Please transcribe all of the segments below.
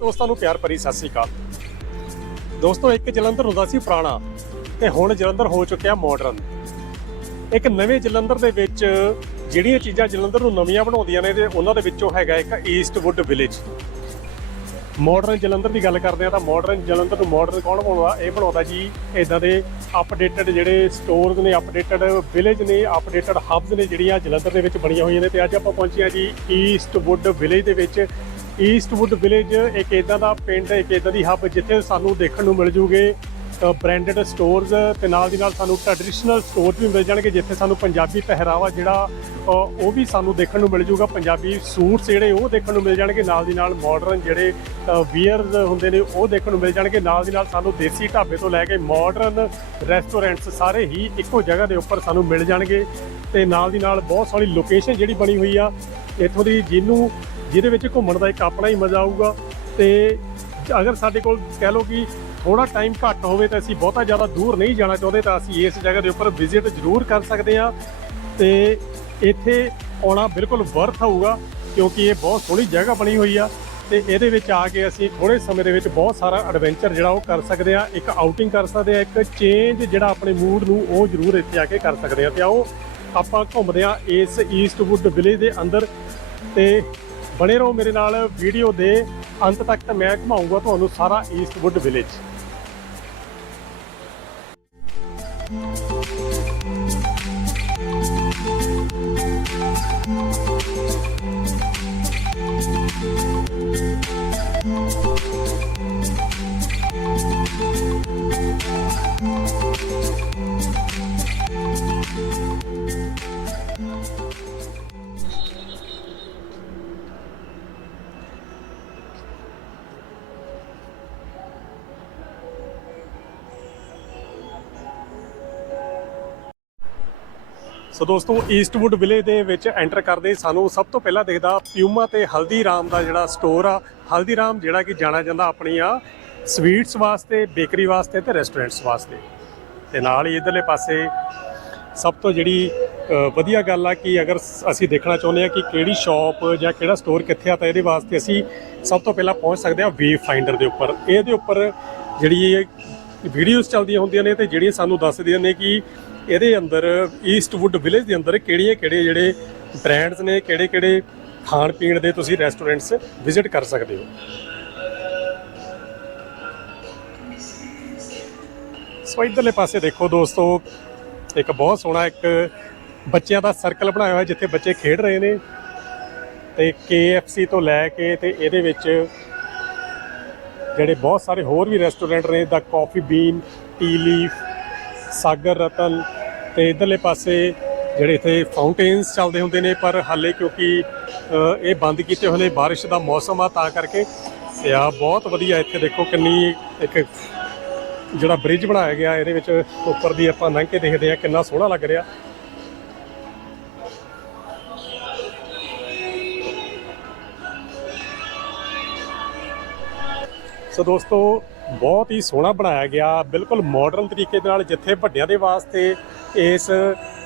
ਦੋਸਤਾਂ ਨੂੰ ਪਿਆਰ ਭਰੀ ਸਤਿ ਸ੍ਰੀ ਅਕਾਲ ਦੋਸਤੋ, ਇੱਕ ਜਲੰਧਰ ਹੁੰਦਾ ਸੀ ਪੁਰਾਣਾ ਤੇ ਹੁਣ ਜਲੰਧਰ ਹੋ ਚੁੱਕਿਆ ਮਾਡਰਨ ਇੱਕ ਨਵੇਂ ਜਲੰਧਰ ਦੇ ਵਿੱਚ ਜਿਹੜੀਆਂ ਚੀਜ਼ਾਂ ਜਲੰਧਰ ਨੂੰ ਨਵੀਆਂ ਬਣਾਉਂਦੀਆਂ ਨੇ ਤੇ ਉਹਨਾਂ ਦੇ ਵਿੱਚੋਂ ਹੈਗਾ ਇੱਕ ਈਸਟਵੁੱਡ ਵਿਲੇਜ ਮਾਡਰਨ ਜਲੰਧਰ ਦੀ ਗੱਲ ਕਰਦੇ ਆ ਤਾਂ ਮਾਡਰਨ ਜਲੰਧਰ ਨੂੰ ਮਾਡਰਨ ਕੌਣ ਬਣਾਉਂਦਾ? ਇਹ ਬਣਾਉਂਦਾ ਜੀ ਇਦਾਂ ਦੇ ਅਪਡੇਟਡ ਜਿਹੜੇ ਸਟੋਰਸ ਨੇ ਅਪਡੇਟਡ ਵਿਲੇਜ ਨੇ ਅਪਡੇਟਡ ਹਬਸ ਨੇ ਜਿਹੜੀਆਂ ਜਲੰਧਰ ਦੇ ਵਿੱਚ ਬਣੀਆਂ ਹੋਈਆਂ ਨੇ ਤੇ ਅੱਜ ਆਪਾਂ ਪਹੁੰਚੇ ਆ ਜੀ ਈਸਟਵੁੱਡ ਵਿਲੇਜ ਦੇ ਵਿੱਚ ਈਸਟਵੁੱਡ ਵਿਲੇਜ ਇੱਕ ਇਦਾਂ ਦਾ ਪਿੰਡ, ਇੱਕ ਇਦਾਂ ਦੀ ਹੱਬ ਜਿੱਥੇ ਸਾਨੂੰ ਦੇਖਣ ਨੂੰ ਮਿਲ ਜੂਗੇ ਬ੍ਰਾਂਡਡ ਸਟੋਰਸ ਤੇ ਨਾਲ ਦੀ ਨਾਲ ਸਾਨੂੰ ਟ੍ਰੈਡੀਸ਼ਨਲ ਸਟੋਰ ਵੀ ਮਿਲ ਜਾਣਗੇ ਜਿੱਥੇ ਸਾਨੂੰ ਪੰਜਾਬੀ ਪਹਿਰਾਵਾ ਜਿਹੜਾ ਉਹ ਵੀ ਸਾਨੂੰ ਦੇਖਣ ਨੂੰ ਮਿਲ ਜੂਗਾ। ਪੰਜਾਬੀ ਸੂਟਸ ਜਿਹੜੇ ਉਹ ਦੇਖਣ ਨੂੰ ਮਿਲ ਜਾਣਗੇ, ਨਾਲ ਦੀ ਨਾਲ ਮਾਡਰਨ ਜਿਹੜੇ ਵੀਅਰਸ ਹੁੰਦੇ ਨੇ ਉਹ ਦੇਖਣ ਨੂੰ ਮਿਲ ਜਾਣਗੇ। ਨਾਲ ਦੀ ਨਾਲ ਸਾਨੂੰ ਦੇਸੀ ਢਾਬੇ ਤੋਂ ਲੈ ਕੇ ਮਾਡਰਨ ਰੈਸਟੋਰੈਂਟਸ ਸਾਰੇ ਹੀ ਇੱਕੋ ਜਗ੍ਹਾ ਦੇ ਉੱਪਰ ਸਾਨੂੰ ਮਿਲ ਜਾਣਗੇ ਤੇ ਨਾਲ ਦੀ ਨਾਲ ਬਹੁਤ ਸੋਹਣੀ ਲੋਕੇਸ਼ਨ ਜਿਹੜੀ ਬਣੀ ਹੋਈ ਆ, ਇੱਥੋਂ ਦੀ ਜਿਹਨੂੰ ਜਿਹਦੇ ਵਿੱਚ ਘੁੰਮਣ ਦਾ ਇੱਕ ਆਪਣਾ ਹੀ ਮਜ਼ਾ ਆਊਗਾ। ਤੇ ਅਗਰ ਸਾਡੇ ਕੋਲ ਕਹਿ ਲਓ ਕਿ ਥੋੜਾ ਟਾਈਮ ਘੱਟ ਹੋਵੇ ਤਾਂ ਅਸੀਂ ਬਹੁਤਾ ਜ਼ਿਆਦਾ ਦੂਰ ਨਹੀਂ ਜਾਣਾ ਚਾਹੁੰਦੇ ਤਾਂ ਅਸੀਂ ਇਸ ਜਗ੍ਹਾ ਦੇ ਉੱਪਰ ਵਿਜ਼ਿਟ ਜ਼ਰੂਰ ਕਰ ਸਕਦੇ ਹਾਂ। ਤੇ ਇੱਥੇ ਆਉਣਾ ਬਿਲਕੁਲ ਵਰਥ ਹੋਊਗਾ ਕਿਉਂਕਿ ਇਹ ਬਹੁਤ ਸੋਹਣੀ ਜਗ੍ਹਾ ਬਣੀ ਹੋਈ ਆ ਤੇ ਇਹਦੇ ਵਿੱਚ ਆ ਕੇ ਅਸੀਂ ਥੋੜੇ ਸਮੇਂ ਦੇ ਵਿੱਚ ਬਹੁਤ ਸਾਰਾ ਐਡਵੈਂਚਰ ਜਿਹੜਾ ਉਹ ਕਰ ਸਕਦੇ ਆ ਇੱਕ ਆਊਟਿੰਗ ਕਰ ਸਕਦੇ ਆ ਇੱਕ ਚੇਂਜ ਜਿਹੜਾ ਆਪਣੇ ਮੂਡ ਨੂੰ ਉਹ ਜ਼ਰੂਰ ਇੱਥੇ ਆ ਕੇ ਕਰ ਸਕਦੇ ਆ ਤੇ ਆਓ ਆਪਾਂ ਘੁੰਮਦੇ ਆ ਇਸ ਈਸਟਵੁੱਡ ਵਿਲੇਜ ਦੇ ਅੰਦਰ ਤੇ ਬਣੇ ਰਹੋ ਮੇਰੇ ਨਾਲ ਵੀਡੀਓ ਦੇ ਅੰਤ ਤੱਕ ਤਾਂ ਮੈਂ ਘੁਮਾਊਂਗਾ ਤੁਹਾਨੂੰ ਸਾਰਾ ਈਸਟਵੁੱਡ ਵਿਲੇਜ ਸੋ ਦੋਸਤੋ ਈਸਟਵੁੱਡ ਵਿਲੇਜ ਦੇ ਵਿੱਚ ਐਂਟਰ ਕਰਦੇ ਸਾਨੂੰ ਸਭ ਤੋਂ ਪਹਿਲਾਂ ਦਿਖਦਾ ਪਿਊਮਾ ਤੇ ਹਲਦੀਰਾਮ ਦਾ ਜਿਹੜਾ ਸਟੋਰ ਆ। ਹਲਦੀਰਾਮ ਜਿਹੜਾ ਕਿ ਜਾਣਿਆ ਜਾਂਦਾ ਆਪਣੀਆਂ ਸਵੀਟਸ ਵਾਸਤੇ ਬੇਕਰੀ ਵਾਸਤੇ ਤੇ ਰੈਸਟੋਰੈਂਟਸ ਵਾਸਤੇ। ਤੇ ਨਾਲ ਹੀ ਇਧਰਲੇ ਪਾਸੇ ਸਭ ਤੋਂ ਜਿਹੜੀ ਵਧੀਆ ਗੱਲ ਆ ਕਿ ਅਗਰ ਅਸੀਂ ਦੇਖਣਾ ਚਾਹੁੰਦੇ ਆ ਕਿ ਕਿਹੜੀ ਸ਼ਾਪ ਜਾਂ ਕਿਹੜਾ ਸਟੋਰ ਕਿੱਥੇ ਆ ਤਾਂ ਇਹਦੇ ਵਾਸਤੇ ਅਸੀਂ ਸਭ ਤੋਂ ਪਹਿਲਾਂ ਪਹੁੰਚ ਸਕਦੇ ਆ ਵੇਵ ਫਾਈਂਡਰ ਦੇ ਉੱਪਰ। ਇਹਦੇ ਉੱਪਰ ਜਿਹੜੀ ਵੀਡੀਓਜ਼ ਚੱਲਦੀਆਂ ਹੁੰਦੀਆਂ ਨੇ ਤੇ ਜਿਹੜੀਆਂ ਸਾਨੂੰ ਦੱਸਦੀਆਂ ਨੇ ਕਿ ਇਹਦੇ ਅੰਦਰ ਈਸਟਵੁੱਡ ਵਿਲੇਜ ਦੇ ਅੰਦਰ ਕਿਹੜੀਆਂ ਕਿਹੜੇ ਜਿਹੜੇ ਬ੍ਰਾਂਡਸ ਨੇ, ਕਿਹੜੇ ਕਿਹੜੇ ਖਾਣ ਪੀਣ ਦੇ ਤੁਸੀਂ ਰੈਸਟੋਰੈਂਟਸ ਵਿਜ਼ਿਟ ਕਰ ਸਕਦੇ ਹੋ? ਸੋ ਇਧਰਲੇ ਪਾਸੇ ਦੇਖੋ ਦੋਸਤੋ, ਇੱਕ ਬਹੁਤ ਸੋਹਣਾ ਇੱਕ ਬੱਚਿਆਂ ਦਾ ਸਰਕਲ ਬਣਾਇਆ ਹੋਇਆ ਜਿੱਥੇ ਬੱਚੇ ਖੇਡ ਰਹੇ ਨੇ ਤੇ KFC ਤੋਂ ਲੈ ਕੇ ਤੇ ਇਹਦੇ ਵਿੱਚ ਜਿਹੜੇ ਬਹੁਤ ਸਾਰੇ ਹੋਰ ਵੀ ਰੈਸਟੋਰੈਂਟ ਨੇ ਦਾ ਕਾਫੀ ਬੀਨ ਟੀ ਲੀਫ ਸਾਗਰ ਰਤਨ ਤੇ ਇਧਰਲੇ ਪਾਸੇ ਜਿਹੜੇ ਇੱਥੇ ਫਾਊਂਟੇਨਸ ਚੱਲਦੇ ਹੁੰਦੇ ਨੇ, ਪਰ ਹਾਲੇ ਕਿਉਂਕਿ ਇਹ ਬੰਦ ਕੀਤੇ ਹੋਏ ਨੇ, ਬਾਰਿਸ਼ ਦਾ ਮੌਸਮ ਆ, ਤਾਂ ਕਰਕੇ ਤੇ ਆ ਬਹੁਤ ਵਧੀਆ ਇੱਥੇ ਦੇਖੋ ਕਿੰਨੀ ਇੱਕ ਜਿਹੜਾ ਬ੍ਰਿਜ ਬਣਾਇਆ ਗਿਆ, ਇਹਦੇ ਵਿੱਚ ਉੱਪਰ ਦੀ ਆਪਾਂ ਲੰਘ ਕੇ ਦੇਖਦੇ ਆ ਕਿੰਨਾ ਸੋਹਣਾ ਲੱਗ ਰਿਹਾ। ਸੋ ਦੋਸਤੋ ਬਹੁਤ ਹੀ ਸੋਹਣਾ ਬਣਾਇਆ ਗਿਆ ਬਿਲਕੁਲ ਮਾਡਰਨ ਤਰੀਕੇ ਦੇ ਨਾਲ ਜਿੱਥੇ ਵੱਡਿਆਂ ਦੇ ਵਾਸਤੇ ਇਸ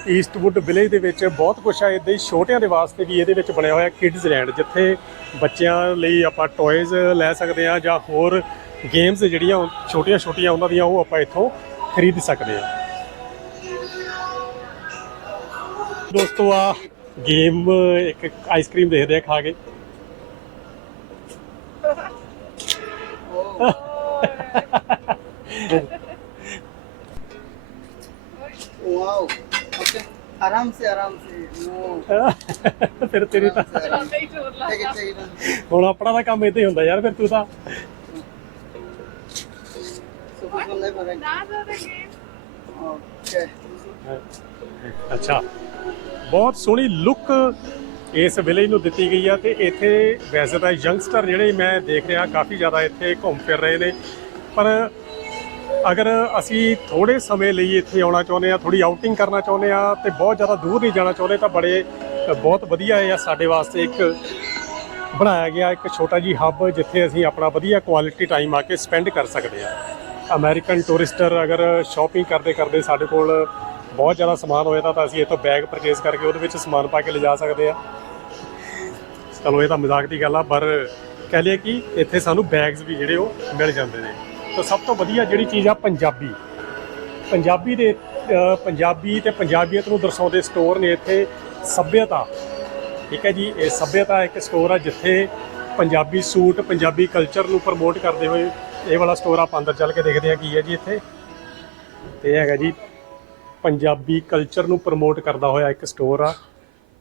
ਈਸਟਵੁੱਡ ਵਿਲੇਜ ਦੇ ਵਿੱਚ ਬਹੁਤ ਕੁਝ ਆ ਇਦਾਂ ਹੀ ਛੋਟਿਆਂ ਦੇ ਵਾਸਤੇ ਵੀ ਇਹਦੇ ਵਿੱਚ ਬਣਿਆ ਹੋਇਆ ਕਿਡਜ਼ ਲੈਂਡ ਜਿੱਥੇ ਬੱਚਿਆਂ ਲਈ ਆਪਾਂ ਟੌਇਜ਼ ਲੈ ਸਕਦੇ ਆ ਜਾਂ ਹੋਰ ਗੇਮਸ ਜਿਹੜੀਆਂ ਛੋਟੀਆਂ ਛੋਟੀਆਂ ਉਹਨਾਂ ਦੀਆਂ ਉਹ ਆਪਾਂ ਇੱਥੋਂ ਖਰੀਦ ਸਕਦੇ ਆ ਦੋਸਤੋ ਆ ਗੇਮ ਇੱਕ ਆਈਸਕ੍ਰੀਮ ਦੇਖਦੇ ਆ ਖਾ ਕੇ। वाओ ओके आराम से आराम से नो ਫਿਰ ਤੇਰੀ ਤਾਂ आराम से आराम टेक इट टेक इट ਹੁਣ ਆਪਣਾ ਤਾਂ ਕੰਮ ਇਦਾਂ ਹੀ ਹੁੰਦਾ ਯਾਰ ਫਿਰ ਤੂੰ ਤਾਂ So which one level right? Okay. ਅੱਛਾ ਬਹੁਤ ਸੋਹਣੀ ਲੁੱਕ ਇਸ ਵਿਲੇਜ ਨੂੰ ਦਿੱਤੀ ਗਈ ਆ ਤੇ ਇੱਥੇ ਵੈਸੇ ਤਾਂ ਯੰਗਸਟਰ ਜਿਹੜੇ ਮੈਂ ਦੇਖ ਰਿਹਾ, ਕਾਫੀ ਜ਼ਿਆਦਾ ਇੱਥੇ ਘੁੰਮ ਫਿਰ ਰਹੇ ਨੇ। ਪਰ ਅਗਰ ਅਸੀਂ ਥੋੜੇ ਸਮੇਂ ਲਈ ਇੱਥੇ ਆਉਣਾ ਚਾਹੁੰਦੇ ਆ ਥੋੜੀ ਆਊਟਿੰਗ ਕਰਨਾ ਚਾਹੁੰਦੇ ਆ ਤੇ ਬਹੁਤ ਜ਼ਿਆਦਾ ਦੂਰ ਨਹੀਂ ਜਾਣਾ ਚਾਹੁੰਦੇ, ਤਾਂ ਬੜੇ, ਬਹੁਤ ਵਧੀਆ ਹੈ ਸਾਡੇ ਵਾਸਤੇ ਇੱਕ ਬਣਾਇਆ ਗਿਆ ਇੱਕ ਛੋਟਾ ਜੀ ਹੱਬ ਜਿੱਥੇ ਅਸੀਂ ਆਪਣਾ ਵਧੀਆ ਕੁਆਲਿਟੀ ਟਾਈਮ ਆ ਕੇ ਸਪੈਂਡ ਕਰ ਸਕਦੇ ਆ ਅਮਰੀਕਨ ਟੂਰਿਸਟਰ ਅਗਰ ਸ਼ਾਪਿੰਗ ਕਰਦੇ ਕਰਦੇ ਸਾਡੇ ਕੋਲ ਬਹੁਤ ਜ਼ਿਆਦਾ ਸਮਾਨ ਹੋਇਆ ਤਾਂ ਅਸੀਂ ਇੱਥੋਂ ਬੈਗ ਪਰਚੇਸ ਕਰਕੇ ਉਹਦੇ ਵਿੱਚ ਸਮਾਨ ਪਾ ਕੇ ਲਿਜਾ ਸਕਦੇ ਆ ਚਲੋ, ਇਹ ਤਾਂ ਮਜ਼ਾਕ ਦੀ ਗੱਲ ਆ, ਪਰ ਕਹਿ ਲਈਏ ਕਿ ਇੱਥੇ ਸਾਨੂੰ ਬੈਗਸ ਵੀ ਜਿਹੜੇ ਉਹ ਮਿਲ ਜਾਂਦੇ ਨੇ। ਤਾਂ ਸਭ ਤੋਂ ਵਧੀਆ ਜਿਹੜੀ ਚੀਜ਼ ਆ, ਪੰਜਾਬੀ। ਪੰਜਾਬੀ ਦੇ ਪੰਜਾਬੀ ਤੇ ਪੰਜਾਬੀਅਤ ਨੂੰ ਦਰਸਾਉਂਦੇ ਸਟੋਰ ਨੇ ਇੱਥੇ ਸੱਭਿਅਤਾ। ਠੀਕ ਹੈ ਜੀ, ਇਹ ਸੱਭਿਅਤਾ ਇੱਕ ਸਟੋਰ ਆ ਜਿੱਥੇ ਪੰਜਾਬੀ ਸੂਟ, ਪੰਜਾਬੀ ਕਲਚਰ ਨੂੰ ਪ੍ਰਮੋਟ ਕਰਦੇ ਹੋਏ ਇਹ ਵਾਲਾ ਸਟੋਰ ਆਪਾਂ ਅੰਦਰ ਚੱਲ ਕੇ ਦੇਖਦੇ ਹਾਂ ਕੀ ਹੈ ਜੀ ਇੱਥੇ। ਤੇ ਇਹ ਹੈਗਾ ਜੀ ਪੰਜਾਬੀ ਕਲਚਰ ਨੂੰ ਪ੍ਰਮੋਟ ਕਰਦਾ ਹੋਇਆ ਇੱਕ ਸਟੋਰ ਆ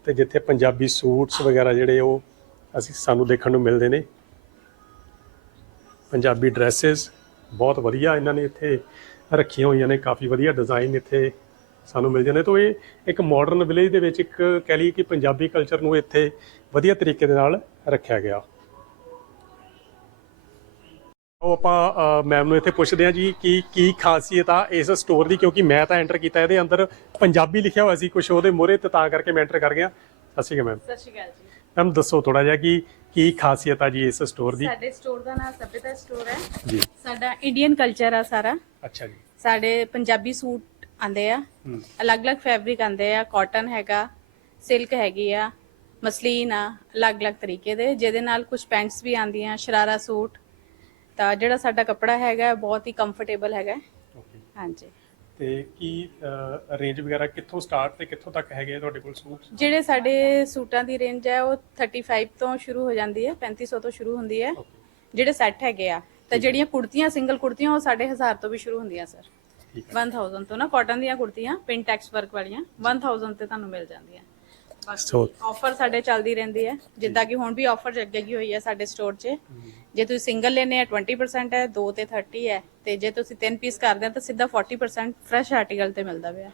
ਤੇ ਜਿੱਥੇ ਪੰਜਾਬੀ ਸੂਟਸ ਵਗੈਰਾ ਜਿਹੜੇ ਉਹ ਅਸੀਂ ਸਾਨੂੰ ਦੇਖਣ ਨੂੰ ਮਿਲਦੇ ਨੇ। ਪੰਜਾਬੀ ਡਰੈਸਸ ਬਹੁਤ ਵਧੀਆ ਇਹਨਾਂ ਨੇ ਇੱਥੇ ਰੱਖੀਆਂ ਹੋਈਆਂ ਨੇ, ਕਾਫੀ ਵਧੀਆ ਡਿਜ਼ਾਈਨ ਇੱਥੇ ਸਾਨੂੰ ਮਿਲ ਜਾਂਦੇ ਤੋਂ ਇਹ ਇੱਕ ਮਾਡਰਨ ਵਿਲੇਜ ਦੇ ਵਿੱਚ ਇੱਕ ਕਹਿ ਲਈਏ ਕਿ ਪੰਜਾਬੀ ਕਲਚਰ ਨੂੰ ਇੱਥੇ ਵਧੀਆ ਤਰੀਕੇ ਦੇ ਨਾਲ ਰੱਖਿਆ ਗਿਆ। ਉਹ ਆਪਾਂ ਮੈਮ ਨੂੰ ਇੱਥੇ ਪੁੱਛਦੇ ਹਾਂ ਜੀ ਕਿ ਕੀ ਖਾਸੀਅਤ ਆ ਇਸ ਸਟੋਰ ਦੀ ਕਿਉਂਕਿ ਮੈਂ ਤਾਂ ਐਂਟਰ ਕੀਤਾ ਇਹਦੇ ਅੰਦਰ ਪੰਜਾਬੀ ਲਿਖਿਆ ਹੋਇਆ ਸੀ ਕੁਝ ਉਹਦੇ ਮੋਹਰੇ ਤੇ ਤਾਂ ਕਰਕੇ ਮੈਂ ਐਂਟਰ ਕਰ ਗਿਆ। ਸਤਿ ਸ਼੍ਰੀ ਅਕਾਲ ਮੈਮ ਸਤਿ ਸ਼੍ਰੀ ਅਕਾਲ ਜੀ। ਮੈਮ ਦੱਸੋ ਥੋੜਾ ਜਿਹਾ ਕਿ ਕੀ ਖਾਸੀਅਤ ਆ ਜੀ ਇਸ ਸਟੋਰ ਦੀ? ਸਾਡੇ ਸਟੋਰ ਦਾ ਨਾਮ ਸਭਿਤਾ ਸਟੋਰ ਹੈ। ਜੀ। ਸਾਡਾ ਇੰਡੀਅਨ ਕਲਚਰ ਆ ਸਾਰਾ। ਅੱਛਾ ਜੀ। ਸਾਡੇ ਪੰਜਾਬੀ ਸੂਟ ਆਂਦੇ ਆ। ਅਲੱਗ-ਅਲੱਗ ਫੈਬਰਿਕ ਆਂਦੇ ਆ। ਕਾਟਨ ਹੈਗਾ ਸਿਲਕ ਹੈਗੀ ਆ ਮਸਲੀਨ ਆ ਅਲੱਗ-ਅਲੱਗ ਤਰੀਕੇ ਦੇ ਜਿਹਦੇ ਨਾਲ ਕੁਝ ਪੈਂਟਸ ਵੀ ਆਂਦੀਆਂ ਸ਼ਰਾਰਾ ਸੂਟ। ਤਾਂ ਜਿਹੜਾ ਸਾਡਾ ਕੱਪੜਾ ਹੈਗਾ ਹੈ, ਬਹੁਤ ਹੀ ਕੰਫਰਟੇਬਲ ਹੈਗਾ। ਹੈ। ਓਕੇ ਹਾਂਜੀ। ਤੇ ਕੀ ਰੇਂਜ ਵਗੈਰਾ ਕਿੱਥੋਂ ਸਟਾਰਟ ਤੇ ਕਿੱਥੋਂ ਤੱਕ ਹੈਗੇ ਆ ਤੁਹਾਡੇ ਕੋਲ ਸੂਟ ਜਿਹੜੇ ਸਾਡੇ ਸੂਟਾਂ ਦੀ ਰੇਂਜ ਹੈ ਉਹ 35 ਤੋਂ ਸ਼ੁਰੂ ਹੋ ਜਾਂਦੀ ਹੈ 3500 ਤੋਂ ਸ਼ੁਰੂ ਹੁੰਦੀ ਹੈ। ਓਕੇ ਜਿਹੜੇ ਸੈੱਟ ਹੈਗੇ ਆ ਤੇ ਜਿਹੜੀਆਂ ਕੁੜਤੀਆਂ ਸਿੰਗਲ ਕੁੜਤੀਆਂ ਉਹ 1000 ਤੋਂ ਵੀ ਸ਼ੁਰੂ ਹੁੰਦੀਆਂ ਸਰ ਠੀਕ ਹੈ। 1000 ਤੋਂ ਨਾ ਕਾਟਨ ਦੀਆਂ ਕੁੜਤੀਆਂ ਪਿੰਨ ਟੈਕਸ ਵਰਕ ਵਾਲੀਆਂ 1000 ਤੇ ਤੁਹਾਨੂੰ ਮਿਲ ਜਾਂਦੀਆਂ। ਬਾਕੀ ਆਫਰ ਸਾਡੇ ਚੱਲਦੀ ਰਹਿੰਦੀ ਹੈ। ਜਿੱਦਾਂ ਕਿ ਹੁਣ ਵੀ ਆਫਰ ਲੱਗੀ ਹੋਈ ਹੈ ਸਾਡੇ ਸਟੋਰ 'ਚ। ਜੇ ਤੁਸੀਂ ਸਿੰਗਲ ਲੈਨੇ ਆ 20% ਹੈ ਦੋ ਤੇ 30 ਹੈ। ਤੇ ਜੇ ਤੁਸੀਂ ਤਿੰਨ ਪੀਸ ਕਰਦੇ ਆ ਤਾਂ ਸਿੱਧਾ 40% ਫਰੈਸ਼ ਆਰਟੀਕਲ ਤੇ ਮਿਲਦਾ ਪਿਆ।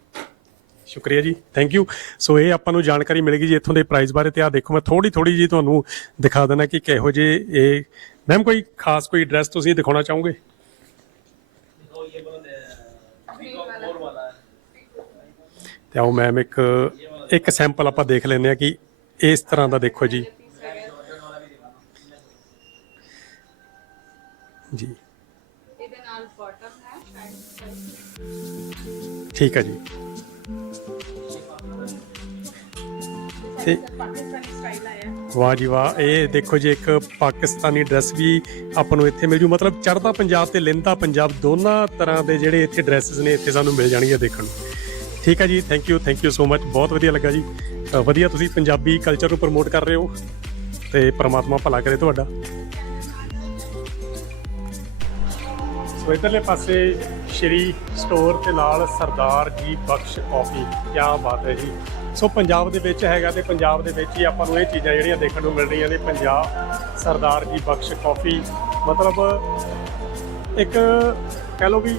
ਸ਼ੁਕਰੀਆ ਜੀ। ਥੈਂਕ ਯੂ ਸੋ ਇਹ ਆਪਾਂ ਨੂੰ ਜਾਣਕਾਰੀ ਮਿਲੇਗੀ ਜੀ ਇੱਥੋਂ ਦੇ ਪ੍ਰਾਈਸ ਬਾਰੇ ਤੇ ਆ ਦੇਖੋ ਮੈਂ ਥੋੜੀ ਥੋੜੀ ਜੀ ਤੁਹਾਨੂੰ ਦਿਖਾ ਦੇਣਾ ਕਿ ਕਿਹੋ ਜੇ ਇਹ ਮੈਮ ਕੋਈ ਖਾਸ ਕੋਈ ਐਡਰੈਸ ਤੁਸੀਂ ਦਿਖਾਉਣਾ ਚਾਹੋਗੇ? ਤੇ ਆਓ ਮੈਮ ਇੱਕ ਇੱਕ ਸੈਂਪਲ ਆਪਾਂ ਦੇਖ ਲੈਂਦੇ ਆ ਕਿ ਇਸ ਤਰ੍ਹਾਂ ਦਾ ਦੇਖੋ ਜੀ। ਜੀ। ਇਹਦੇ ਨਾਲ ਬਾਟਮ ਹੈ ਠੀਕ ਹੈ ਜੀ। ਤੇ ਵਾਹ ਜੀ ਵਾਹ, ਇਹ ਦੇਖੋ ਜੀ, ਇੱਕ ਪਾਕਿਸਤਾਨੀ ਡਰੈਸ ਵੀ ਆਪਾਂ ਨੂੰ ਇੱਥੇ ਮਿਲ ਜੂ। ਮਤਲਬ ਚੜ੍ਹਦਾ ਪੰਜਾਬ ਤੇ ਲਿੰਦਾ ਪੰਜਾਬ ਦੋਨਾਂ ਤਰ੍ਹਾਂ ਦੇ ਜਿਹੜੇ ਇੱਥੇ ਡਰੈਸਸ ਨੇ, ਇੱਥੇ ਸਾਨੂੰ ਮਿਲ ਜਾਣਗੇ ਦੇਖਣ ਨੂੰ। ਠੀਕ ਹੈ ਜੀ thank you thank you so much ਬਹੁਤ ਵਧੀਆ ਲੱਗਾ ਜੀ। ਅ, ਵਧੀਆ ਤੁਸੀਂ ਪੰਜਾਬੀ ਕਲਚਰ ਨੂੰ ਪ੍ਰਮੋਟ ਕਰ ਰਹੇ ਹੋ ਤੇ ਪ੍ਰਮਾਤਮਾ ਭਲਾ ਕਰੇ ਤੁਹਾਡਾ। ਸੋ ਇੱਧਰਲੇ ਪਾਸੇ ਸ਼੍ਰੀ ਸਟੋਰ ਤੇ ਨਾਲ ਸਰਦਾਰ ਜੀ ਬਖਸ਼ ਕਾਫੀ ਕੀ ਬਾਤ ਹੈ ਜੀ। ਸੋ ਪੰਜਾਬ ਦੇ ਵਿੱਚ ਹੈਗਾ ਤੇ ਪੰਜਾਬ ਦੇ ਵਿੱਚ ਹੀ ਆਪਾਂ ਨੂੰ ਇਹ ਚੀਜ਼ਾਂ ਜਿਹੜੀਆਂ ਦੇਖਣ ਨੂੰ ਮਿਲ ਰਹੀਆਂ ਨੇ ਪੰਜਾਬ ਸਰਦਾਰ ਜੀ ਬਖਸ਼ ਕਾਫੀ। ਮਤਲਬ ਇੱਕ ਕਹਿ ਲਓ ਵੀ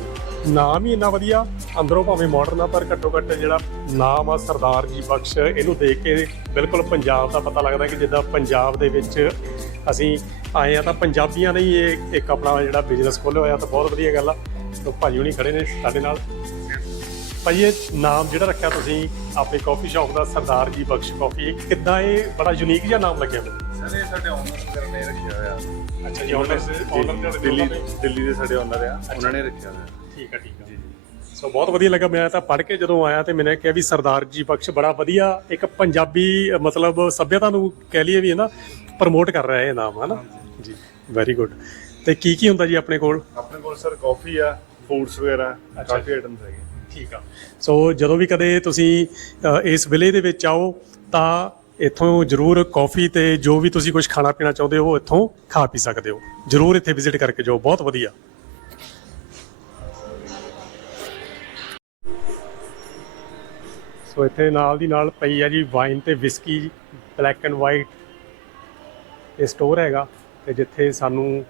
ਨਾਮ ਹੀ ਇੰਨਾ ਵਧੀਆ ਅੰਦਰੋਂ ਭਾਵੇਂ ਮਾਡਰਨ ਆ ਪਰ ਘੱਟੋ ਘੱਟ ਜਿਹੜਾ ਨਾਮ ਆ ਸਰਦਾਰ ਜੀ ਬਖਸ਼ ਇਹਨੂੰ ਦੇਖ ਕੇ ਬਿਲਕੁਲ ਪੰਜਾਬ ਦਾ ਪਤਾ ਲੱਗਦਾ ਕਿ ਜਿੱਦਾਂ ਪੰਜਾਬ ਦੇ ਵਿੱਚ ਅਸੀਂ ਆਏ ਆ ਤਾਂ ਪੰਜਾਬੀਆਂ ਨੇ ਹੀ ਇਹ ਇੱਕ ਆਪਣਾ ਜਿਹੜਾ ਬਿਜ਼ਨਸ ਖੋਲ੍ਹਿਆ ਹੋਇਆ ਤਾਂ ਬਹੁਤ ਵਧੀਆ ਗੱਲ ਆ। ਤਾਂ ਭਾਜੀ ਹੁਣੀ ਖੜੇ ਨੇ ਸਾਡੇ ਨਾਲ। ਭਾਜੀ ਇਹ ਨਾਮ ਜਿਹੜਾ ਰੱਖਿਆ ਤੁਸੀਂ ਆਪਣੀ ਕਾਫੀ ਸ਼ਾਪ ਦਾ ਸਰਦਾਰ ਜੀ ਬਖਸ਼ ਕਾਫੀ ਇਹ ਕਿੱਦਾਂ ਇਹ ਬੜਾ ਯੂਨੀਕ ਜਿਹਾ ਨਾਮ ਲੱਗਿਆ ਮੈਨੂੰ? ਸਰ ਇਹ ਸਾਡੇ ਓਨਰ ਵਗੈਰਾ ਨੇ ਰੱਖਿਆ ਹੋਇਆ। ਅੱਛਾ ਜੀ ਓਨਰ ਓਨਰ ਦਿੱਲੀ ਦਿੱਲੀ ਦੇ? ਸਾਡੇ ਓਨਰ ਆ। ਉਹਨਾਂ ਨੇ ਰੱਖਿਆ ਹੋਇਆ। ਠੀਕ ਆ ਠੀਕ ਆ। ਸੋ ਬਹੁਤ ਵਧੀਆ ਲੱਗਾ ਮੈਂ ਤਾਂ ਪੜ੍ਹ ਕੇ ਜਦੋਂ ਆਇਆ ਤੇ ਮੈਨੇ ਕਿਹਾ ਵੀ ਸਰਦਾਰ ਜੀ ਬਖਸ਼ ਬੜਾ ਵਧੀਆ ਇੱਕ ਪੰਜਾਬੀ ਮਤਲਬ ਸੱਭਿਅਤਾ ਨੂੰ ਕਹਿ ਲਈਏ ਵੀ ਹੈ ਨਾ ਪ੍ਰਮੋਟ ਕਰ ਰਿਹਾ ਇਹ ਨਾਮ ਹੈ ਨਾ ਜੀ ਵੈਰੀ ਗੁੱਡ ਤੇ ਕੀ ਕੀ ਹੁੰਦਾ ਜੀ ਆਪਣੇ ਕੋਲ? ਆਪਣੇ ਕੋਲ ਸਰ ਕਾਫੀ ਆ ਫੂਡਸ ਵਗੈਰਾ। ਕਾਫੀ ਆਈਟਮਸ ਹੈਗੇ। ਠੀਕ ਆ। ਸੋ ਜਦੋਂ ਵੀ ਕਦੇ ਤੁਸੀਂ ਅ, ਇਸ ਵਿਲੇ ਦੇ ਵਿੱਚ ਆਓ ਤਾਂ ਇੱਥੋਂ ਜਰੂਰ ਕਾਫੀ ਤੇ ਜੋ ਵੀ ਤੁਸੀਂ ਕੁਝ ਖਾਣਾ ਪੀਣਾ ਚਾਹੁੰਦੇ ਹੋ ਇੱਥੋਂ ਖਾ ਪੀ ਸਕਦੇ ਹੋ। ਜਰੂਰ ਇੱਥੇ ਵਿਜ਼ਿਟ ਕਰਕੇ ਜਾਓ ਬਹੁਤ ਵਧੀਆ। ਸੋ ਇੱਥੇ ਨਾਲ ਦੀ ਨਾਲ ਪਈ ਆ ਜੀ ਵਾਈਨ ਤੇ ਵਿਸਕੀ ਬਲੈਕ ਐਂਡ ਵਾਈਟ ਇਹ ਸਟੋਰ ਹੈਗਾ ਤੇ ਜਿੱਥੇ ਸਾਨੂੰ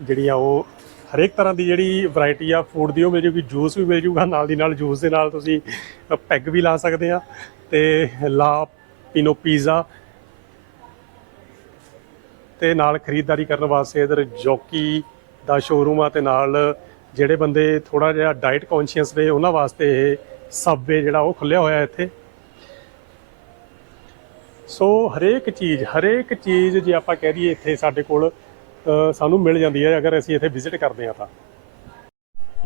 ਜਿਹੜੀ ਆ ਉਹ ਹਰੇਕ ਤਰ੍ਹਾਂ ਦੀ ਜਿਹੜੀ ਵੈਰਾਈਟੀ ਆ ਫੂਡ ਦੀ ਉਹ ਮਿਲ ਜੂਗੀ ਜੂਸ ਵੀ ਮਿਲ ਜੂਗਾ, ਨਾਲ ਦੀ ਨਾਲ ਜੂਸ ਦੇ ਨਾਲ ਤੁਸੀਂ ਪੈਗ ਵੀ ਲਾ ਸਕਦੇ ਆ ਤੇ ਲਾ ਪੀਨੋ ਪੀਜ਼ਾ ਤੇ ਨਾਲ ਖਰੀਦਦਾਰੀ ਕਰਨ ਵਾਸਤੇ ਇਧਰ ਜੋਕੀ ਦਾ ਸ਼ੋਰੂਮ ਆ ਤੇ ਨਾਲ ਜਿਹੜੇ ਬੰਦੇ ਥੋੜਾ ਜਿਹਾ ਡਾਈਟ ਕੌਨਸ਼ੀਅਸ ਨੇ ਉਹਨਾਂ ਵਾਸਤੇ ਇਹ ਸਾਬੇ ਜਿਹੜਾ ਉਹ ਖੁੱਲਿਆ ਹੋਇਆ ਇੱਥੇ। ਸੋ ਹਰੇਕ ਚੀਜ਼ ਹਰੇਕ ਚੀਜ਼ ਜੇ ਆਪਾਂ ਕਹਿ ਦਈਏ ਇੱਥੇ ਸਾਡੇ ਕੋਲ ਸਾਨੂੰ ਮਿਲ ਜਾਂਦੀ ਹੈ ਅਗਰ ਅਸੀਂ ਇੱਥੇ ਵਿਜ਼ਿਟ ਕਰਦੇ ਹਾਂ ਤਾਂ।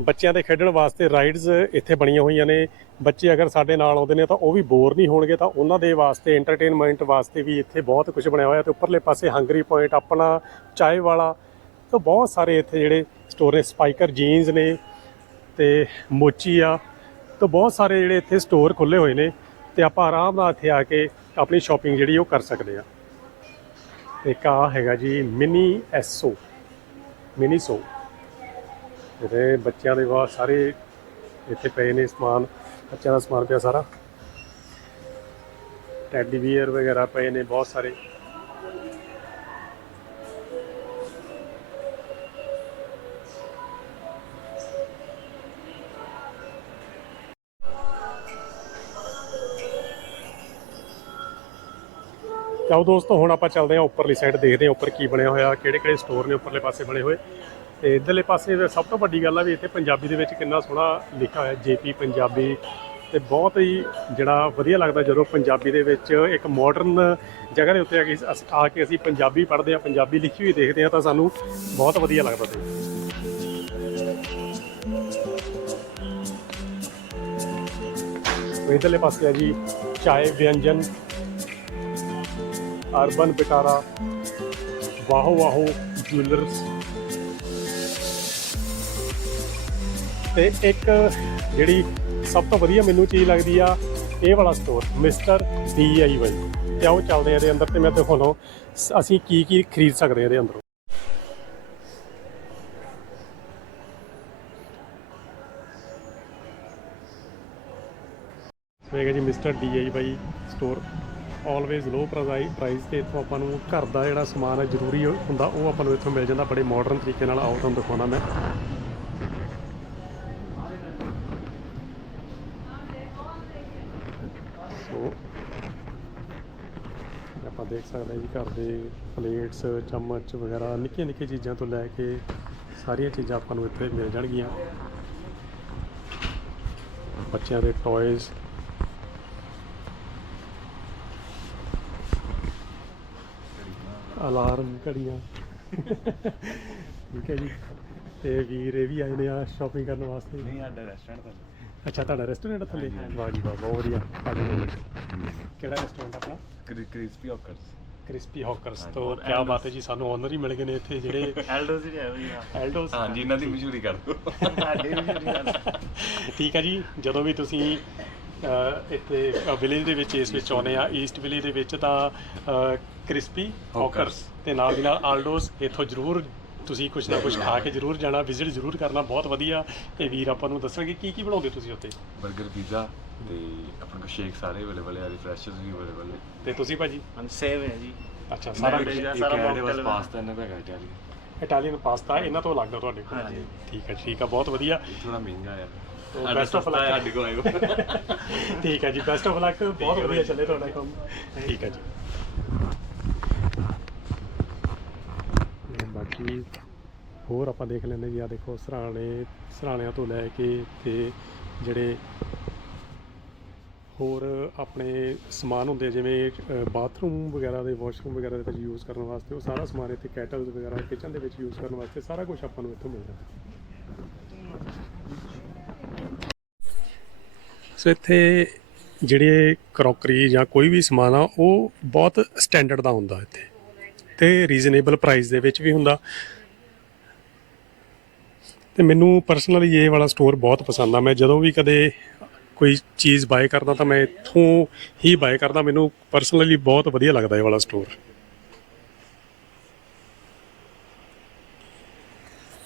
ਬੱਚਿਆਂ ਦੇ ਖੇਡਣ ਵਾਸਤੇ ਰਾਈਡਸ ਇੱਥੇ ਬਣੀਆਂ ਹੋਈਆਂ ਨੇ। ਬੱਚੇ ਅਗਰ ਸਾਡੇ ਨਾਲ ਆਉਂਦੇ ਨੇ ਤਾਂ ਉਹ ਵੀ ਬੋਰ ਨਹੀਂ ਹੋਣਗੇ ਤਾਂ ਉਹਨਾਂ ਦੇ ਵਾਸਤੇ ਐਂਟਰਟੇਨਮੈਂਟ ਵਾਸਤੇ ਵੀ ਇੱਥੇ ਬਹੁਤ ਕੁਝ ਬਣਿਆ ਹੋਇਆ ਤੇ ਉੱਪਰਲੇ ਪਾਸੇ ਹੰਗਰੀ ਪੁਆਇੰਟ ਆਪਣਾ, ਚਾਏ ਵਾਲਾ। ਤਾਂ ਬਹੁਤ ਸਾਰੇ ਇੱਥੇ ਜਿਹੜੇ ਸਟੋਰ ਨੇ ਸਪਾਈਕਰ ਜੀਨਸ ਨੇ ਤੇ ਮੋਚੀ ਆ। ਤਾਂ ਬਹੁਤ ਸਾਰੇ ਜਿਹੜੇ ਇੱਥੇ ਸਟੋਰ ਖੁੱਲੇ ਹੋਏ ਨੇ ਤੇ ਆਪਾਂ ਆਰਾਮ ਨਾਲ ਇੱਥੇ ਆ ਕੇ ਆਪਣੀ ਸ਼ਾਪਿੰਗ ਜਿਹੜੀ ਉਹ ਕਰ ਸਕਦੇ ਆ ਇੱਕ ਆ ਹੈਗਾ ਜੀ ਮਿਨੀ ਐਸਓ ਮਿਨੀ ਸੋ ਇਹਦੇ ਬੱਚਿਆਂ ਦੇ ਬਹੁਤ ਸਾਰੇ ਇੱਥੇ ਪਏ ਨੇ ਸਮਾਨ, ਬੱਚਿਆਂ ਦਾ ਸਮਾਨ ਪਿਆ ਸਾਰਾ। ਟੈਡੀ ਬੀਅਰ ਵਗੈਰਾ ਪਏ ਨੇ ਬਹੁਤ ਸਾਰੇ। ਚਲੋ ਦੋਸਤੋ, ਹੁਣ ਆਪਾਂ ਚੱਲਦੇ ਹਾਂ ਉੱਪਰਲੀ ਸਾਈਡ ਦੇਖਦੇ ਹਾਂ ਉੱਪਰ ਕੀ ਬਣਿਆ ਹੋਇਆ, ਕਿਹੜੇ ਕਿਹੜੇ ਸਟੋਰ ਨੇ ਉੱਪਰਲੇ ਪਾਸੇ ਬਣੇ ਹੋਏ। ਤੇ ਇਧਰਲੇ ਪਾਸੇ ਸਭ ਤੋਂ ਵੱਡੀ ਗੱਲ ਆ ਵੀ ਇੱਥੇ ਪੰਜਾਬੀ ਦੇ ਵਿੱਚ ਕਿੰਨਾ ਸੋਹਣਾ ਲਿਖਿਆ ਹੋਇਆ, ਜੇਪੀ ਪੰਜਾਬੀ। ਤੇ ਬਹੁਤ ਹੀ ਜਿਹੜਾ ਵਧੀਆ ਲੱਗਦਾ ਜਦੋਂ ਪੰਜਾਬੀ ਦੇ ਵਿੱਚ ਇੱਕ ਮਾਡਰਨ ਜਗ੍ਹਾ ਦੇ ਉੱਤੇ ਆ ਕੇ ਅਸ- ਆ ਕੇ ਅਸੀਂ ਪੰਜਾਬੀ ਪੜ੍ਹਦੇ ਆ ਪੰਜਾਬੀ ਲਿਖੀ ਹੋਈ ਦੇਖਦੇ ਆ ਤਾਂ ਸਾਨੂੰ ਬਹੁਤ ਵਧੀਆ ਲੱਗਦਾ ਤੇ ਇਧਰਲੇ ਪਾਸੇ ਆ ਜੀ, ਚਾਏ ਵਿਅੰਜਨ। ਅਰਬਨ ਪਿਟਾਰਾ ਵਾਹੋ ਵਾਹੋ ਜੁਐਲਰਸ ਤੇ ਇੱਕ ਜਿਹੜੀ ਸਭ ਤੋਂ ਵਧੀਆ ਮੈਨੂੰ ਚੀਜ਼ ਲੱਗਦੀ ਆ, ਇਹ ਵਾਲਾ ਸਟੋਰ ਮਿਸਟਰ ਡੀਆਈਵਾਈ ਤੇ ਆਓ ਚੱਲਦੇ ਆ ਇਹਦੇ ਅੰਦਰ ਤੇ ਮੈਂ ਤੁਹਾਨੂੰ ਅਸੀਂ ਕੀ ਕੀ ਖਰੀਦ ਸਕਦੇ ਆ ਇਹਦੇ ਅੰਦਰੋਂ। ਮੈਂ ਕਿਹਾ ਜੀ Mister DIY store always low price ਤੇ ਇੱਥੋਂ ਆਪਾਂ ਨੂੰ ਘਰ ਦਾ ਜਿਹੜਾ ਸਮਾਨ ਹੈ ਜ਼ਰੂਰੀ ਹੁੰਦਾ, ਉਹ ਆਪਾਂ ਨੂੰ ਇੱਥੋਂ ਮਿਲ ਜਾਂਦਾ। ਬੜੇ ਮਾਡਰਨ ਤਰੀਕੇ ਨਾਲ ਆਓ ਤੁਹਾਨੂੰ ਦਿਖਾਉਣਾ ਮੈਂ। ਸੋ ਆਪਾਂ ਦੇਖ ਸਕਦੇ ਹਾਂ ਜੀ ਘਰ ਦੇ ਪਲੇਟਸ ਚਮਚ ਵਗੈਰਾ, ਨਿੱਕੀਆਂ ਨਿੱਕੀਆਂ ਚੀਜ਼ਾਂ ਤੋਂ ਲੈ ਕੇ ਸਾਰੀਆਂ ਚੀਜ਼ਾਂ ਆਪਾਂ ਨੂੰ ਇੱਥੇ ਮਿਲ ਜਾਣਗੀਆਂ। ਬੱਚਿਆਂ ਦੇ ਟੌਇਜ਼ ਅਲਾਰਮ ਘੜੀਆਂ। ਠੀਕ ਹੈ ਜੀ। ਤੇ ਵੀਰ ਇਹ ਵੀ ਆਏ ਨੇ ਆ ਸ਼ਾਪਿੰਗ ਕਰਨ ਵਾਸਤੇ। ਨਹੀਂ ਸਾਡਾ ਰੈਸਟੋਰੈਂਟ ਤਾਂ ਅੱਛਾ ਤੁਹਾਡਾ ਰੈਸਟੋਰੈਂਟ ਥੱਲੇ? ਵਾਹ ਜੀ ਵਾਹ ਬਹੁਤ ਵਧੀਆ। ਤੁਹਾਡੇ ਕੋਲ ਕਿਹੜਾ ਰੈਸਟੋਰੈਂਟ ਆਪਣਾ? ਕ੍ਰਿਸਪੀ ਹੌਕਰਸ ਕ੍ਰਿਸਪੀ ਹੌਕਰਸ ਤੋਂ ਕੀ ਬਾਤ ਹੈ ਜੀ ਸਾਨੂੰ ਓਨਰ ਹੀ ਮਿਲ ਗਏ ਨੇ ਇੱਥੇ ਜਿਹੜੇ ਐਲਡੋਸ ਹੀ ਆਇਆ ਹੋਇਆ ਐਲਡੋਸ ਹਾਂ ਜੀ ਇਹਨਾਂ ਦੀ ਮਸ਼ਹੂਰੀ ਕਰ ਦੋ ਸਾਡੇ ਮਸ਼ਹੂਰੀ ਕਰ ਠੀਕ ਹੈ ਜੀ ਜਦੋਂ ਵੀ ਤੁਸੀਂ ਇੱਥੇ ਵਿਲੇਜ ਦੇ ਵਿੱਚ ਇਸ ਵਿੱਚ ਆਉਨੇ ਆ। ਈਸਟ ਵਿਲੇਜ ਦੇ ਵਿੱਚ ਤਾਂ ਕ੍ਰਿਸਪੀ ਹੌਕਰਸ ਤੇ ਨਾਲ ਦੀ ਨਾਲ ਆਲਡੋਸ ਇੱਥੋਂ ਜ਼ਰੂਰ ਤੁਸੀਂ ਕੁਝ ਨਾ ਕੁਝ ਖਾ ਕੇ ਜ਼ਰੂਰ ਜਾਣਾ ਵਿਜ਼ਿਟ ਜ਼ਰੂਰ ਕਰਨਾ ਬਹੁਤ ਵਧੀਆ। ਤੇ ਵੀਰ ਆਪਾਂ ਨੂੰ ਦੱਸਣਗੇ ਕੀ ਕੀ ਬਣਾਉਂਦੇ ਤੁਸੀਂ ਉੱਥੇ? 버ਗਰ ਪੀਜ਼ਾ ਤੇ ਆਪਣੇ ਕੋ ਸ਼ੇਕ ਸਾਰੇ ਅਵੇਲੇਬਲ ਹੈ ਰਿਫਰੈਸ਼ਰਸ ਵੀ ਅਵੇਲੇਬਲ ਨੇ। ਤੇ ਤੁਸੀਂ ਭਾਜੀ? ਮਨ ਸੇਵ ਹੈ ਜੀ। ਅੱਛਾ ਸਾਰਾ ਸਾਰਾ ਮੌਕਟੇਲ ਪਾਸਤਾ ਇਹਨਾਂ ਦਾ ਹੈਗਾ ਇਟਾਲੀਅਨ ਇਟਾਲੀਅਨ ਪਾਸਤਾ ਇਹਨਾਂ ਤੋਂ ਲੱਗਦਾ ਤੁਹਾਡੇ ਕੋਲ? ਠੀਕ ਹੈ ਠੀਕ ਹੈ ਬਹੁਤ ਵਧੀਆ। ਥੋੜਾ ਮਹਿੰਗਾ ਆ। ਬੈਸਟ ਆਫ ਲੱਕ ਸਾਡੇ ਕੋਲ ਆਇਓ ਠੀਕ ਹੈ ਜੀ ਬੈਸਟ ਆਫ ਲੱਕ ਬਹੁਤ ਵਧੀਆ ਚੱਲੇ ਤੁਹਾਡਾ ਕੰਮ। ਠੀਕ ਹੈ ਜੀ। ਬਾਕੀ ਹੋਰ ਆਪਾਂ ਦੇਖ ਲੈਂਦੇ ਜੀ ਆ ਦੇਖੋ ਸਰਾਣੇ ਸਰਾਣਿਆਂ ਤੋਂ ਲੈ ਕੇ ਤੇ ਜਿਹੜੇ ਹੋਰ ਆਪਣੇ ਸਮਾਨ ਹੁੰਦੇ ਜਿਵੇਂ ਬਾਥਰੂਮ ਵਗੈਰਾ ਦੇ ਵਾਸ਼ਰੂਮ ਵਗੈਰਾ ਦੇ ਵਿੱਚ ਯੂਜ਼ ਕਰਨ ਵਾਸਤੇ ਉਹ ਸਾਰਾ ਸਮਾਨ ਇੱਥੇ ਕੈਟਲਸ ਵਗੈਰਾ ਕਿਚਨ ਦੇ ਵਿੱਚ ਯੂਜ਼ ਕਰਨ ਵਾਸਤੇ ਸਾਰਾ ਕੁਝ ਆਪਾਂ ਨੂੰ ਇੱਥੋਂ ਮਿਲ ਜਾਂਦਾ। ਸੋ ਇੱਥੇ ਜਿਹੜੇ ਕਰੋਕਰੀ ਜਾਂ ਕੋਈ ਵੀ ਸਮਾਨ ਆ, ਉਹ ਬਹੁਤ ਸਟੈਂਡਰਡ ਦਾ ਹੁੰਦਾ ਇੱਥੇ ਤੇ ਰੀਜ਼ਨੇਬਲ ਪ੍ਰਾਈਸ ਦੇ ਵਿੱਚ ਵੀ ਹੁੰਦਾ। ਤੇ ਮੈਨੂੰ ਪਰਸਨਲੀ ਇਹ ਵਾਲਾ ਸਟੋਰ ਬਹੁਤ ਪਸੰਦ ਆ। ਮੈਂ ਜਦੋਂ ਵੀ ਕਦੇ ਕੋਈ ਚੀਜ਼ ਬਾਏ ਕਰਦਾ ਤਾਂ ਮੈਂ ਇੱਥੋਂ ਹੀ ਬਾਏ ਕਰਦਾ। ਮੈਨੂੰ ਪਰਸਨਲੀ ਬਹੁਤ ਵਧੀਆ ਲੱਗਦਾ ਇਹ ਵਾਲਾ ਸਟੋਰ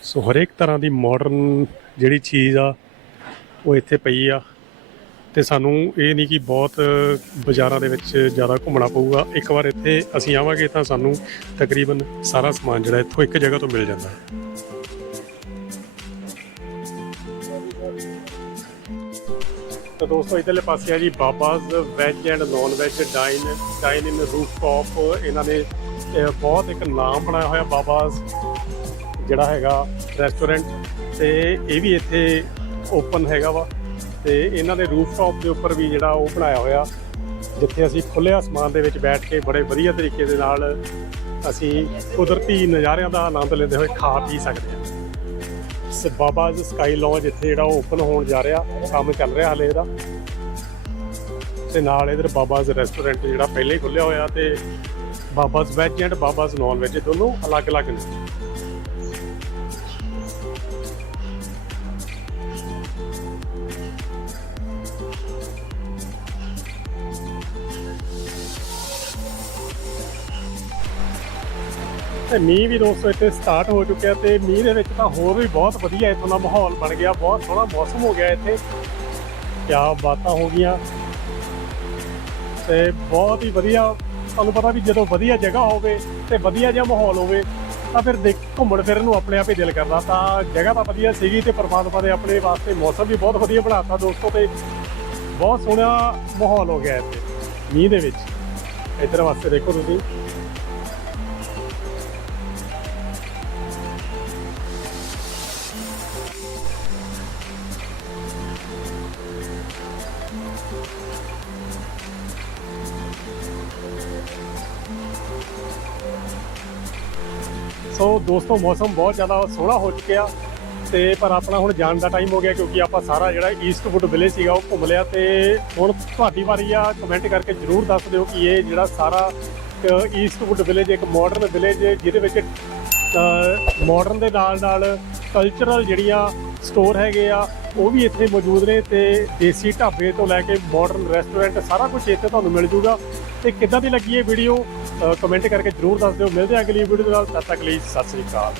ਸੋ ਹਰੇਕ ਤਰ੍ਹਾਂ ਦੀ ਮਾਡਰਨ ਜਿਹੜੀ ਚੀਜ਼ ਆ, ਉਹ ਇੱਥੇ ਪਈ ਆ। ਤੇ ਸਾਨੂੰ ਇਹ ਨਹੀਂ ਕਿ ਬਹੁਤ ਬਾਜ਼ਾਰਾਂ ਦੇ ਵਿੱਚ ਜ਼ਿਆਦਾ ਘੁੰਮਣਾ ਪਊਗਾ। ਇੱਕ ਵਾਰ ਇੱਥੇ ਅਸੀਂ ਆਵਾਂਗੇ ਤਾਂ ਸਾਨੂੰ ਤਕਰੀਬਨ ਸਾਰਾ ਸਮਾਨ ਜਿਹੜਾ ਇੱਥੋਂ ਇੱਕ ਜਗ੍ਹਾ ਤੋਂ ਮਿਲ ਜਾਂਦਾ ਹੈ। ਤਾਂ ਦੋਸਤੋ, ਇਧਰਲੇ ਪਾਸੇ ਆ ਜੀ, Baba's veg and non veg dine dine in roof ਇਹਨਾਂ ਨੇ ਬਹੁਤ ਇੱਕ ਨਾਮ ਬਣਾਇਆ ਹੋਇਆ ਬਾਬਾਜ਼, ਜਿਹੜਾ ਹੈਗਾ ਰੈਸਟੋਰੈਂਟ। ਤੇ ਇਹ ਵੀ ਇੱਥੇ ਓਪਨ ਹੈਗਾ ਵਾ। ਤੇ ਇਹਨਾਂ ਦੇ ਰੂਫਟਾਪ ਦੇ ਉੱਪਰ ਵੀ ਜਿਹੜਾ ਉਹ ਬਣਾਇਆ ਹੋਇਆ। ਜਿੱਥੇ ਅਸੀਂ ਖੁੱਲੇ ਆਸਮਾਨ ਦੇ ਵਿੱਚ ਬੈਠ ਕੇ ਬੜੇ ਵਧੀਆ ਤਰੀਕੇ ਦੇ ਨਾਲ ਅਸੀਂ ਕੁਦਰਤੀ ਨਜ਼ਾਰਿਆਂ ਦਾ ਆਨੰਦ ਲੈਂਦੇ ਹੋਏ ਖਾ ਪੀ ਸਕਦੇ ਹਾਂ। ਸ ਬਾਬਾਜ਼ ਸਕਾਈ ਲੌਂਜ ਇੱਥੇ ਜਿਹੜਾ ਉਹ ਓਪਨ ਹੋਣ ਜਾ ਰਿਹਾ, ਕੰਮ ਚੱਲ ਰਿਹਾ ਹਲੇ ਇਹਦਾ। ਤੇ ਨਾਲ ਇਧਰ ਬਾਬਾਜ਼ ਰੈਸਟੋਰੈਂਟ ਜਿਹੜਾ ਪਹਿਲੇ ਹੀ ਖੁੱਲਿਆ ਹੋਇਆ ਤੇ Baba's veg and Baba's non veg ਦੋਨੋਂ ਅਲੱਗ-ਅਲੱਗ ਨੇ। ਤੇ ਮੀਂਹ ਵੀ ਦੋਸਤੋ ਇੱਥੇ ਸਟਾਰਟ ਹੋ ਚੁੱਕਿਆ ਤੇ ਮੀਂਹ ਦੇ ਵਿੱਚ ਤਾਂ ਹੋਰ ਵੀ ਬਹੁਤ ਵਧੀਆ ਇੱਥੋਂ ਦਾ ਮਾਹੌਲ ਬਣ ਗਿਆ, ਬਹੁਤ ਸੋਹਣਾ ਮੌਸਮ ਹੋ ਗਿਆ ਇੱਥੇ। ਕਿਆ ਬਾਤਾਂ ਹੋ ਗਈਆਂ। ਤੇ ਬਹੁਤ ਹੀ ਵਧੀਆ, ਤੁਹਾਨੂੰ ਪਤਾ ਵੀ ਜਦੋਂ ਵਧੀਆ ਜਗ੍ਹਾ ਹੋਵੇ ਤੇ ਵਧੀਆ ਜਿਹਾ ਮਾਹੌਲ ਹੋਵੇ, ਤਾਂ ਫਿਰ ਦੇਖ ਘੁੰਮਣ ਫਿਰਨ ਨੂੰ ਆਪਣੇ ਆਪ ਹੀ ਦਿਲ ਕਰਦਾ। ਤਾਂ ਜਗ੍ਹਾ ਤਾਂ ਵਧੀਆ ਸੀਗੀ ਤੇ ਪਰਮਾਤਮਾ ਨੇ ਆਪਣੇ ਵਾਸਤੇ ਮੌਸਮ ਵੀ ਬਹੁਤ ਵਧੀਆ ਬਣਾਤਾ ਦੋਸਤੋ ਤੇ ਬਹੁਤ ਸੋਹਣਾ ਮਾਹੌਲ ਹੋ ਗਿਆ ਇੱਥੇ, ਮੀਂਹ ਦੇ ਵਿੱਚ। ਇੱਧਰ ਵਾਸਤੇ ਦੇਖੋ ਤੁਸੀਂ। ਦੋਸਤੋ, ਮੌਸਮ ਬਹੁਤ ਜ਼ਿਆਦਾ ਸੋਹਣਾ ਹੋ ਚੁੱਕਿਆ ਤੇ ਪਰ ਆਪਣਾ ਹੁਣ ਜਾਣ ਦਾ ਟਾਈਮ ਹੋ ਗਿਆ ਕਿਉਂਕਿ ਆਪਾਂ ਸਾਰਾ ਜਿਹੜਾ ਈਸਟਵੁੱਡ ਵਿਲੇਜ ਸੀਗਾ ਉਹ ਘੁੰਮ ਲਿਆ ਤੇ ਹੁਣ ਤੁਹਾਡੀ ਵਾਰੀ ਆ ਕਮੈਂਟ ਕਰਕੇ ਜਰੂਰ ਦੱਸ ਦਿਓ ਕਿ ਇਹ ਜਿਹੜਾ ਸਾਰਾ ਈਸਟਵੁੱਡ ਵਿਲੇਜ ਇੱਕ ਮਾਡਰਨ ਵਿਲੇਜ ਜਿਹਦੇ ਵਿੱਚ ਮਾਡਰਨ ਦੇ ਨਾਲ ਨਾਲ ਕਲਚਰਲ ਜਿਹੜੀਆਂ ਸਟੋਰ ਹੈਗੇ ਆ, ਉਹ ਵੀ ਇੱਥੇ ਮੌਜੂਦ ਨੇ ਤੇ ਦੇਸੀ ਢਾਬੇ ਤੋਂ ਲੈ ਕੇ ਮਾਡਰਨ ਰੈਸਟੋਰੈਂਟ ਸਾਰਾ ਕੁਝ ਇੱਥੇ ਤੁਹਾਨੂੰ ਮਿਲ ਜੂਗਾ। ਤੇ ਕਿੱਦਾਂ ਦੀ ਲੱਗੀ ਇਹ ਵੀਡੀਓ ਕਮੈਂਟ ਕਰਕੇ ਜਰੂਰ ਦੱਸ ਦਿਓ। ਮਿਲਦੇ ਹਾਂ ਅਗਲੀ ਵੀਡੀਓ ਦੇ ਨਾਲ। ਤਦ ਤੱਕ ਲਈ ਸਤਿ ਸ੍ਰੀ ਅਕਾਲ।